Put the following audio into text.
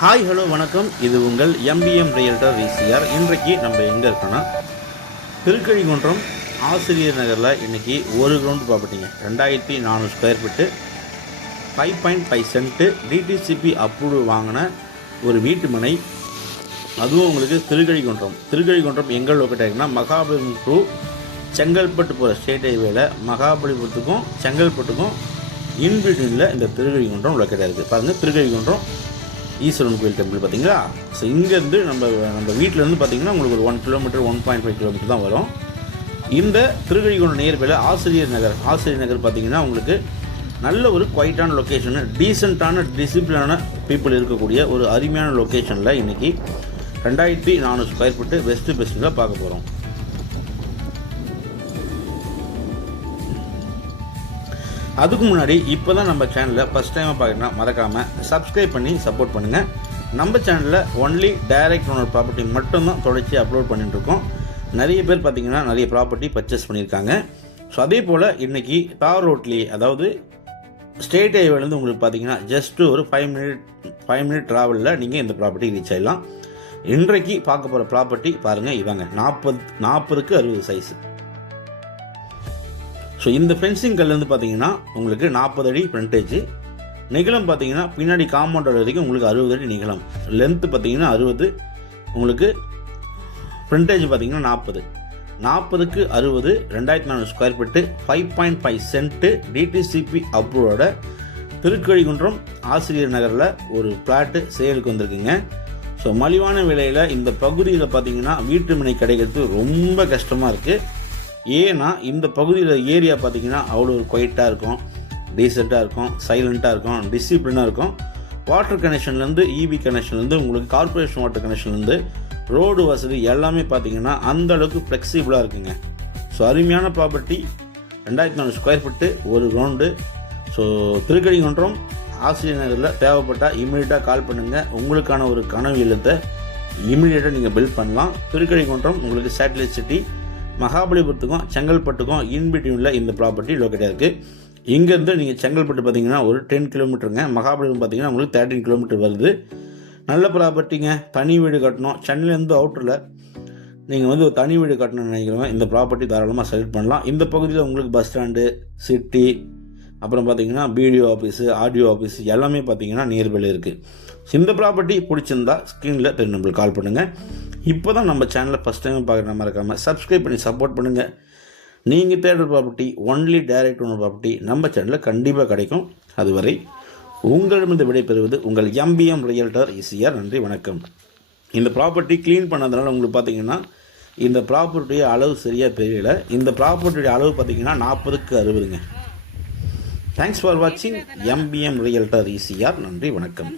Hi hello வணக்கம். இது உங்கள் எம்பிஎம் ரியல்டர் விசிஆர். இன்றைக்கு நம்ம எங்கே இருக்கோன்னா திருக்கழிகுன்றம் ஆசிரியர் நகரில் இன்றைக்கி ஒரு கிரவுண்ட் ப்ராப்பர்ட்டிங்க, 2400 square feet, 5.5 cent, DTCP approve வாங்கின ஒரு வீட்டு மனை. அதுவும் உங்களுக்கு திருக்கழிகுன்றம் எங்கே லொக்கேட் ஆகிருக்குன்னா மகாபலிபுரம் டு செங்கல்பட்டு போகிற ஸ்டேட் ஹைவேல மகாபலிபுரத்துக்கும் செங்கல்பட்டுக்கும் இன்பிட்வீனில் இந்த திருக்கழிகுன்றம் லொக்கேட் ஆகிருக்கு. பாருங்கள், திருக்கழிகுன்றம் ஈஸ்வரன் கோயில் டெம்பிள் பார்த்தீங்களா. ஸோ இங்கேருந்து நம்ம வீட்டிலேருந்து பார்த்தீங்கன்னா உங்களுக்கு ஒரு 1 கிலோமீட்டர் 1.5 கிலோமீட்டர் தான் வரும். இந்த திருக்கழிகுன்றம் நியர்பையில் ஆசிரியர் நகர் பார்த்தீங்கன்னா உங்களுக்கு நல்ல ஒரு குவைட்டான லொக்கேஷனு, டீசெண்டான டிசிப்ளினான பீப்புள் இருக்கக்கூடிய ஒரு அருமையான லொக்கேஷனில் இன்றைக்கி 2400 ஸ்கொயர் ஃபீட்டு பெஸ்ட்டில் பார்க்க போகிறோம். அதுக்கு முன்னாடி இப்போ தான் நம்ம சேனலில் ஃபஸ்ட் டைமாக பார்க்கணுன்னா மறக்காமல் சப்ஸ்கிரைப் பண்ணி சப்போர்ட் பண்ணுங்கள். நம்ம சேனலில் ஒன்லி டைரக்ட் ஓனர் ப்ராப்பர்ட்டி மட்டும்தான் தொடர்ச்சி அப்லோட் பண்ணிட்டுருக்கோம். நிறைய பேர் பார்த்திங்கன்னா நிறைய ப்ராப்பர்ட்டி பர்ச்சேஸ் பண்ணியிருக்காங்க. ஸோ அதே போல் இன்றைக்கி தார் ரோட்லேயே, அதாவது ஸ்டேட் ஹைவேலேருந்து உங்களுக்கு பார்த்திங்கன்னா ஜஸ்ட்டு ஒரு 5 மினிட் ட்ராவலில் நீங்கள் இந்த ப்ராப்பர்ட்டி ரீச் ஆகிடலாம். இன்றைக்கு பார்க்க போகிற ப்ராப்பர்ட்டி பாருங்கள், இதாங்க 40க்கு 60 சைஸு. ஸோ இந்த ஃபென்சிங் கல்லேருந்து பார்த்தீங்கன்னா உங்களுக்கு 40 அடி ஃப்ரண்டேஜ், நிகழம் பார்த்தீங்கன்னா பின்னாடி காம்பவுண்ட் வரைக்கும் உங்களுக்கு 60 அடி நிகழம், லென்த்து பார்த்தீங்கன்னா 60, உங்களுக்கு ஃப்ரண்டேஜ் பார்த்தீங்கன்னா 40க்கு 60, 2400 ஸ்கொயர் ஃபீட்டு, 5.5 சென்ட்டு, டிடிசிபி அப்ரூவோட திருக்கழிகுன்றம் ஆசிரியர் நகரில் ஒரு பிளாட்டு சேலுக்கு வந்திருக்குங்க. ஸோ மலிவான விலையில் இந்த பகுதியில் பார்த்தீங்கன்னா வீட்டு மனை கிடைக்கிறது ரொம்ப கஷ்டமாக இருக்குது. ஏன்னா இந்த பகுதியில் ஏரியா பார்த்தீங்கன்னா அவ்வளோ ஒரு குவைட்டாக இருக்கும், டீசெண்டாக இருக்கும், சைலண்ட்டாக இருக்கும், டிசிப்ளினாக இருக்கும். வாட்டர் கனெக்ஷன்லேருந்து இபி கனெக்ஷன்லேருந்து உங்களுக்கு கார்பரேஷன் வாட்டர் கனெக்ஷன்லேருந்து ரோடு வசதி எல்லாமே பார்த்தீங்கன்னா அந்த அளவுக்கு ஃப்ளெக்சிபிளாக இருக்குங்க. ஸோ அருமையான ப்ராப்பர்ட்டி, 2400 ஸ்கொயர் ஃபீட்டு, ஒரு கிரவுண்டு. ஸோ திருக்கழிகுன்றம் ஆசிரியர் நகரில் தேவைப்பட்டால் இமீடியட்டாக கால் பண்ணுங்கள். உங்களுக்கான ஒரு கனவு இல்லத்தை இமீடியட்டாக நீங்கள் பில்ட் பண்ணலாம். திருக்கழிகுன்றம் உங்களுக்கு சேட்டலைட் சிட்டி, மகாபலிபுரத்துக்கும் செங்கல்பட்டுக்கும் இன்பிட்வீனில் இந்த ப்ராப்பர்ட்டி லொக்கேட்டாக இருக்குது. இங்கேருந்து நீங்கள் செங்கல்பட்டு பார்த்தீங்கன்னா ஒரு 10 கிலோமீட்டருங்க, மகாபலிபுரம் பார்த்தீங்கன்னா உங்களுக்கு 13 கிலோமீட்டர் வருது. நல்ல ப்ராப்பர்ட்டிங்க. தனி வீடு கட்டணும், சென்னையிலேருந்து அவுட்டரில் நீங்கள் ஒரு தனி வீடு கட்டணும்னு நினைக்கிறவங்க இந்த ப்ராப்பர்ட்டி தாராளமாக செலக்ட் பண்ணலாம். இந்த பகுதியில் உங்களுக்கு பஸ் ஸ்டாண்டு, சிட்டி, அப்புறம் பார்த்தீங்கன்னா பிடிஓ ஆஃபீஸு, ஆர்டிஓ ஆஃபீஸு எல்லாமே பார்த்தீங்கன்னா நியர்பையில் இருக்குது. இந்த ப்ராப்பர்ட்டி பிடிச்சிருந்தா ஸ்க்ரீனில் தெரியும் நம்பருக்கு கால் பண்ணுங்கள். இப்போ தான் நம்ம சேனலில் ஃபஸ்ட் டைம் பார்க்குற மறக்காமல் சப்ஸ்கிரைப் பண்ணி சப்போர்ட் பண்ணுங்கள். நீங்கள் தேடுற property only direct owner property நம்ம சேனலில் கண்டிப்பாக கிடைக்கும். அதுவரை உங்களிடமிருந்து விடைபெறுவது உங்கள் எம்பிஎம் ரியல்டர் விசிஆர். நன்றி, வணக்கம். இந்த ப்ராப்பர்ட்டி க்ளீன் பண்ணதுனால உங்களுக்கு பார்த்தீங்கன்னா இந்த ப்ராப்பர்ட்டிய அளவு சரியாக தெரியல. இந்த ப்ராப்பர்ட்டியுடைய அளவு பார்த்தீங்கன்னா 40க்கு 60ங்க. தேங்க்ஸ் ஃபார் வாட்சிங் எம்பிஎம் ரியல்டர் விசிஆர். நன்றி, வணக்கம்.